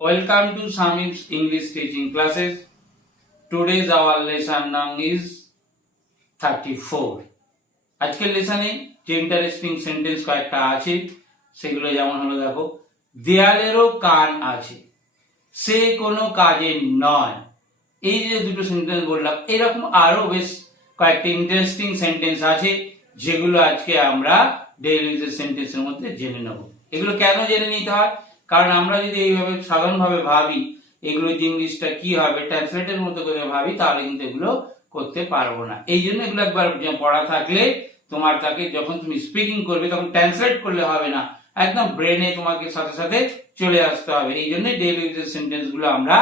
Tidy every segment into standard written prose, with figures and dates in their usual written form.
Welcome to Samip's English teaching classes. Today's our lesson number is 34. আজকের লেসনে যে interesting sentence কয়েকটা আছে সেগুলো যেমন হলো দেখো, দেয়ালেরও কান আছে, সে কোনো কাজের নয়। এই যে দুটো সেন্টেন্স বললাম, এরকম আরো বেশ কয়েকটা ইন্টারেস্টিং সেন্টেন্স আছে যেগুলো আজকে আমরা ডেইলি ইউজের সেন্টেন্সের মধ্যে জেনে নেব। এগুলো কেন জেনে নিতে হয়? কারণ আমরা যদি এইভাবে সাধারণভাবে ভাবি এগুলো ইংলিশটা কি হবে ট্রান্সলেটের মতো করে ভাবি, তাহলে কিন্তু এগুলো করতে পারবো না। এই জন্য এগুলো একবার পড়া থাকলে তোমার তাকে যখন তুমি স্পিকিং করবে তখন ট্রান্সলেট করলে হবে না, একদম ব্রেনে তোমাকে সাথে সাথে চলে আসতে হবে। এই জন্য ডেইলি ইউজের সেন্টেন্স গুলো আমরা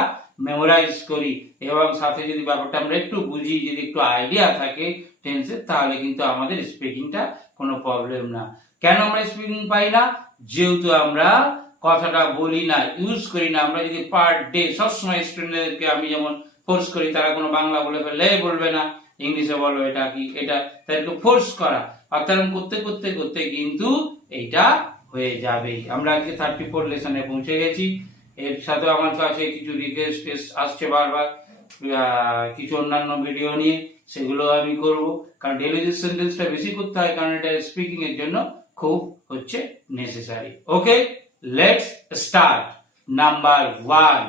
মেমোরাইজ করি এবং সাথে যদি ব্যাপারটা আমরা একটু বুঝি, যদি একটু আইডিয়া থাকে টেন্সের, তাহলে কিন্তু আমাদের স্পিকিংটা কোনো প্রবলেম না। কেন আমরা স্পিকিং পাই না? যেহেতু আমরা কথাটা বলি না, ইউজ করি না। আমরা যদি পার ডে সবসময় স্টুডেন্টদেরকে আমি যেমন ফোর্স করি, তারা কোনো বাংলা বলে ফেললে বলবে না, ইংলিশে বলো এটা কি, এটা তাদেরকে ফোর্স করা, অর্থাৎ করতে করতে করতে কিন্তু এইটা হয়ে যাবে। আমরা আজকে 34 লেসনে পৌঁছে গেছি। এর সাথে আমার কাছে কিছু রিকোয়েস্ট আসছে বারবার, কিছু অন্যান্য ভিডিও নিয়ে, সেগুলো আমি করব। কারণ ডেইলি সেন্টেন্সটা বেশি করতে হয়, কারণ এটা স্পিকিং এর জন্য খুব হচ্ছে necessary. Okay, let's start. Number 1,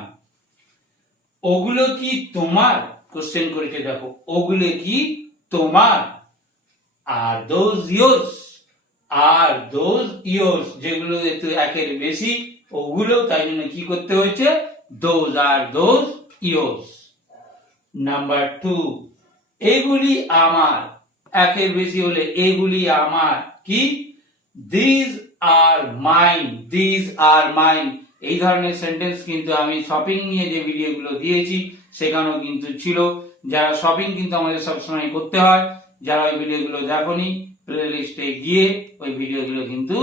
ওগুলো কি তোমার? কোশ্চেন করেছে দেখো, ওগুলো কি তোমার? আর দোজ ইয়োর্স? আর দোজ ইয়োর্স? যেগুলো একটু একের বেশি ওগুলো, তাই জন্য কি করতে হয়েছে? Those are those yours. Number 2, এগুলি আমার। একের বেশি হলে এগুলি আমার কি? This are mine. This are mine. এই ধরনের সেন্টেন্স কিন্তু আমি শপিং নিয়ে যে ভিডিওগুলো দিয়েছি সেখানেও কিন্তু ছিল। যারা শপিং কিন্তু আমাদের সবসময় করতে হয়, যারা ওই ভিডিওগুলো দেখোনি, প্লে লিস্টে গিয়ে ওই ভিডিওগুলো কিন্তু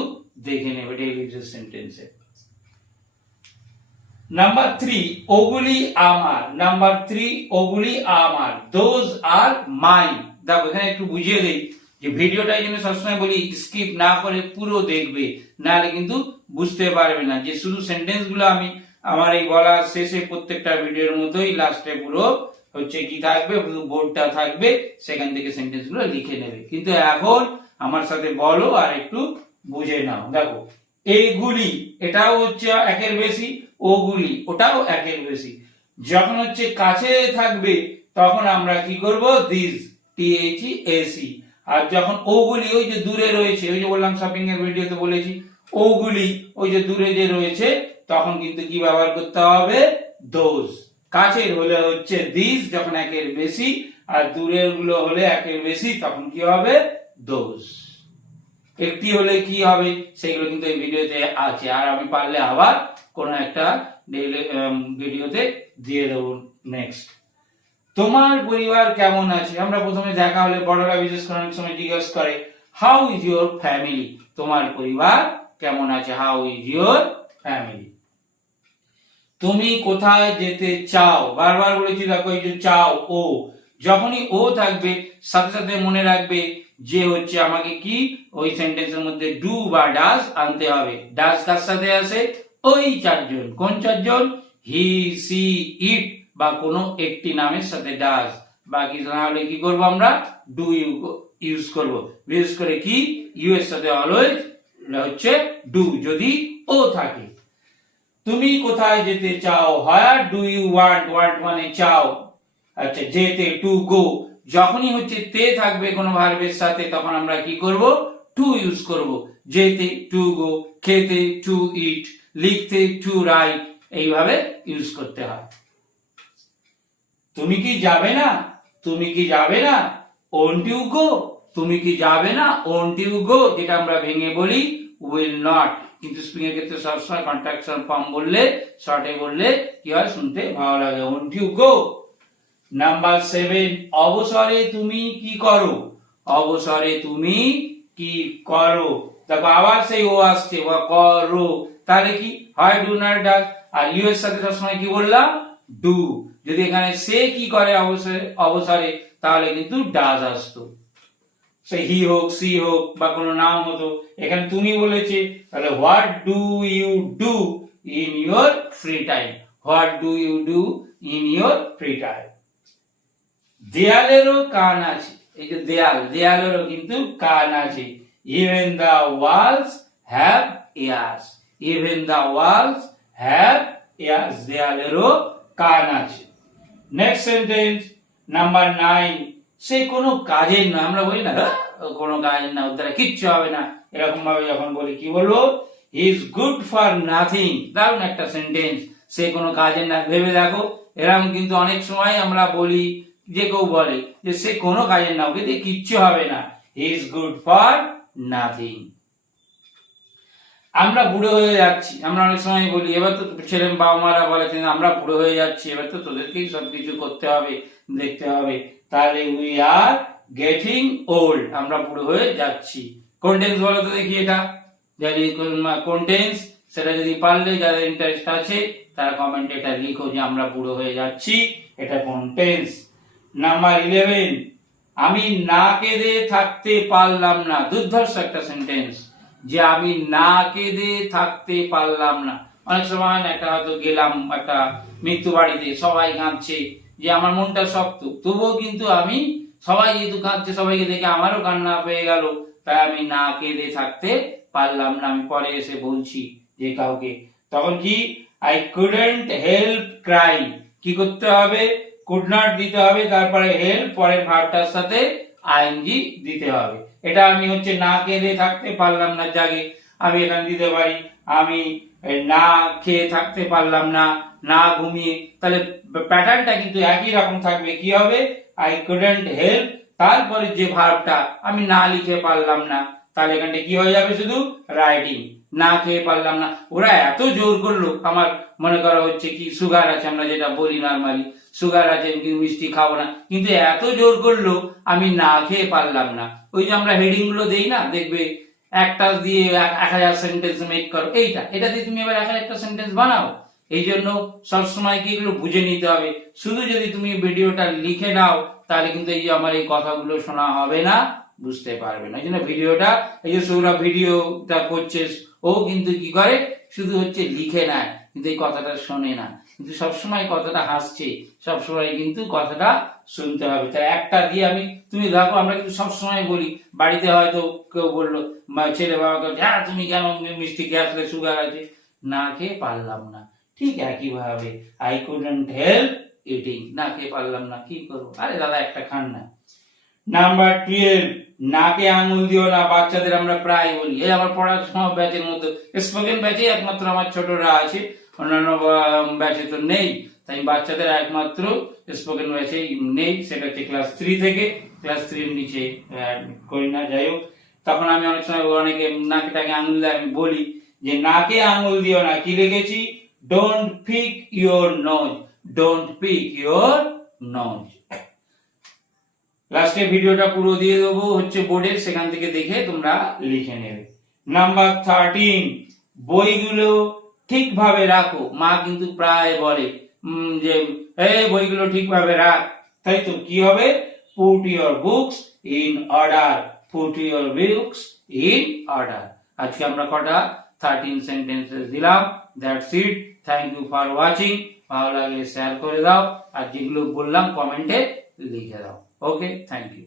দেখে নেবে ডেইলি সেন্টেন্সে। নাম্বার 3, ওগুলি আমার। নাম্বার 3, ওগুলি আমার। Those are mine. দেখো এখানে একটু বুঝিয়ে দেই যে ভিডিওটা এই জন্য সবসময় বলি স্কিপ না করে পুরো দেখবে, নাহলে কিন্তু বুঝতে পারবে না। যে শুধু সেন্টেন্স গুলো আমি আমার এই বলার শেষে প্রত্যেকটা ভিডিওর মতোই লাস্টে পুরো হচ্ছে কি থাকবে, বোর্ডটা থাকবে, সেখান থেকে সেন্টেন্স গুলো লিখে নেবে। কিন্তু এখন আমার সাথে বলো আর একটু বুঝে নাও। দেখো, এগুলি এটাও হচ্ছে একের বেশি, ওগুলি ওটাও একের বেশি। যখন হচ্ছে কাছে থাকবে তখন আমরা কি করব? This, THEAC। আর যখন ওগুলি ওই যে দূরে রয়েছে, ওই যে বললাম শপিং এর ভিডিওতে বলেছি, ওগুলি ওই যে দূরে যে রয়েছে, তখন কিন্তু কি ব্যবহার করতে হবে? দোজ। কাছের হলে হচ্ছে দিস যখন একের বেশি, আর দূরের গুলো হলে একের বেশি, তখন কি হবে? দোজ। একটি হলে কি হবে সেগুলো কিন্তু এই ভিডিওতে আছে, আর আমি পারলে আবার কোন একটা ভিডিওতে দিয়ে দেবো নেক্সট। তোমার পরিবার কেমন আছে? আমরা প্রথমে দেখা হলে বড়রা বিশেষ করে অনেক সময় জিজ্ঞেস করে হাউ ইজ ইউর ফ্যামিলি? তোমার পরিবার কেমন আছে? How is your family. তুমি কোথায় যেতে চাও? বারবার বলেছি দেখো, এই যে চাও, ও, যখনই ও থাকবে সাথে সাথে মনে রাখবে যে হচ্ছে আমাকে কি ওই সেন্টেন্সের মধ্যে ডু বা ডাজ আনতে হবে। ডাজ কার সাথে আসে? ওই চারজন। কোন চারজন? হি, সি, ইট বা কোনো একটি নামের সাথে ডাজ। বাকি না হলে কি করব? আমরা ডু ইউজ করব। বিশেষ করে কি ইউ এর সাথে অলওয়েজ হচ্ছে ডু যদি ও থাকে। তুমি কোথায় যেতে চাও? Where do you want? Want মানে চাও। আচ্ছা, যেতে, টু গো। যখনই হচ্ছে তে থাকবে কোনো ভার্বের সাথে তখন আমরা কি করব? টু ইউজ করব। যেতে, টু গো। খেতে, টু ইট। লিখতে, টু রাইট। এইভাবে ইউজ করতে হয়। তুমি কি যাবে না? তুমি কি যাবে না? Won't you go? তুমি কি যাবে না? ওন্ট ইউ গো, যেটা আমরা ভেঙে বলি উইল নট। কিন্তু স্প্রিং এর ক্ষেত্রে সবসময় কন্ট্রাকশন ফর্ম বললে, শর্টে বললে কি হয়? শুনতে ভালো লাগে। Won't you go. নাম্বার 7, অবসরে তুমি কি করো? অবসরে তুমি কি করো? দেখো আবার সেই ও আসছে, করো। তাহলে কি হয়? Do not does. আর ইউ এর সাথে সবসময় কি বললাম? ডু। যদি এখানে সে কি করে অবসরে, অবসরে, তাহলে কিন্তু ডাজ আসতো। সে হি হোক, সি হোক বা কোনো নাম হতো। এখানে তুমি বলেছে, তাহলে what do you do in your free time? What do you do in your free time? দেয়ালেরও কান আছে, এই যে দেয়ালেরও কিন্তু কান আছে। Even the walls have ears. Even the walls have ears. দেয়ালেরও কান আছে। নেক্সট সেন্টেন্স নাম্বার 9, সে কোনো কাজের না। আমরা বলি না কোনো কাজের না, ওর দ্বারা কিচ্ছু হবে না, এরকম ভাবে যখন বলি কি বলবো? He is good for nothing. দারুণ একটা সেন্টেন্স, সে কোনো কাজের না। ভেবে দেখো, এরকম কিন্তু অনেক সময় আমরা বলি, যে কেউ বলে যে সে কোনো কাজের না, ওকে দিয়ে কিচ্ছু হবে না। He is good for nothing. আমরা বুড়ো হয়ে যাচ্ছি, আমরা অনেক সময় বলি, এবার তো ছেলে বাবা মারা বলেছেন আমরা বুড়ো হয়ে যাচ্ছি, এবার তো তোদেরকেই সবকিছু করতে হবে, দেখতে হবে, তাহলে উই আর গেটিং ওল্ড, আমরা বুড়ো হয়ে যাচ্ছি। কোন টেন্স বলো তো দেখি এটা, যদি কোন টেন্স সেটা যদি পারলে যাদের ইন্টারেস্ট আছে তারা কমেন্টে এটা লিখো যে আমরা বুড়ো হয়ে যাচ্ছি, এটা কোন টেন্স। নাম্বার 11, আমি না কেঁদে থাকতে পারলাম না। দুর্ধর্ষ একটা সেন্টেন্স, যে আমি না কেঁদে থাকতে পারলাম না। অনেক সময় একটা হয়তো গেলাম একটা মৃত্যু বাড়িতে, সবাই কাঁদছে, যে আমার মনটা শক্ত, তবুও কিন্তু আমি, সবাই যেহেতু কাঁদছে সবাইকে দেখে আমারও কান্না পেয়ে গেল, তাই আমি না কেঁদে থাকতে পারলাম না। আমি পরে এসে বলছি যে কাউকে, তখন কি আই কুডন্ট হেল্প ক্রাইং। কি করতে হবে? কুড নট দিতে হবে, তারপরে হেল্প পরের ভার্বটার সাথে আইএনজি দিতে হবে। এটা আমি হচ্ছে না কেঁদে থাকতে পারলাম না জাগে আমি এখানে দিতে পারি, আমি না খেয়ে থাকতে পারলাম না, না ঘুমিয়ে, তাহলে প্যাটার্নটা কিন্তু একই রকম থাকবে। কি হবে? আই কুডন্ট হেল্প, তারপরে যে ভার্বটা আমি না লিখে পারলাম না, তাহলে এখানটা কি হয়ে যাবে? শুধু রাইটিং, না খেয়ে পারলাম না। ওরা এত জোর করলো, আমার মনে করা হচ্ছে কি সুগার আছে, আমরা যেটা বলি নরমালি সুগার আছে মিষ্টি খাবো না, কিন্তু এত জোর করলো আমি না খেয়ে পারলাম না। ওই যে আমরা হেডিং গুলো দেই না, দেখবে একটা দিয়ে 1000 সেন্টেন্স মেক করো, এটা দিয়ে তুমি এবার 1000টা সেন্টেন্স বানাও। এই জন্য সবসময় কি এগুলো বুঝে নিতে হবে। শুধু যদি তুমি ভিডিওটা লিখে নাও তাহলে কিন্তু এই যে আমার এই কথাগুলো শোনা হবে না, বুঝতে পারবে না। এই জন্য ভিডিওটা, এই যে সৌরভ ভিডিওটা করছে, ও কিন্তু কি করে, শুধু হচ্ছে লিখে নেয়, কিন্তু এই কথাটা শোনে না। কিন্তু সবসময় কথাটা হাসছে, সবসময় কিন্তু কথাটা শুনতে হবে। তাই একটা দিয়ে আমি, তুমি দেখো আমরা কিন্তু সবসময় বলি, বাড়িতে হয়তো কেউ বললো, ছেলে বাবাকে, হ্যাঁ তুমি কেন মিষ্টি খেয়ে আসলে, সুগার আছে, না খেয়ে পারলাম না। ঠিক একই ভাবে আই কুডন্ট হেল্প ইটিং, না খেয়ে পারলাম না, কি করবো, আরে দাদা একটা খান না। নাম্বার 12, নাকে আঙুল দিও না। বাচ্চাদের আমরা প্রায় বলি, এই আমার পড়াশোনা ব্যাচের মধ্যে, স্পোকেন ব্যাচে একমাত্র আমার ছোটরা আছে, অন্যান্য ব্যাচে তো নেই, তাই বাচ্চাদের একমাত্র স্পোকেন ব্যাচে নেই, সেটা হচ্ছে ক্লাস 3 থেকে ক্লাস 3 এর নিচে করি না। যাই হোক, তখন আমি অনেক সময় অনেকে নাকে টাকে আঙুল দেয়, আমি বলি যে নাকে আঙুল দিও না। কি লিখেছি? Don't pick your nose, don't pick your nose. লাস্টে ভিডিওটা পুরো দিয়ে দেবো হচ্ছে বোর্ডে, সেখান থেকে দেখে তোমরা লিখে নেবে। নাম্বার 13, বইগুলো ঠিকভাবে রাখো। মা কিন্তু প্রায় বলে যে এই বইগুলো ঠিকভাবে রাখ, তাই তো কি হবে? Put your books in order, put your books in order. আজকে আমরা কটা 13 সেন্টেন্সেস দিলাম। That's it, thank you for watching. ভালো লাগলে শেয়ার করে দাও, আর যেগুলো বললাম কমেন্টে লিখে দাও। Okay, thank you.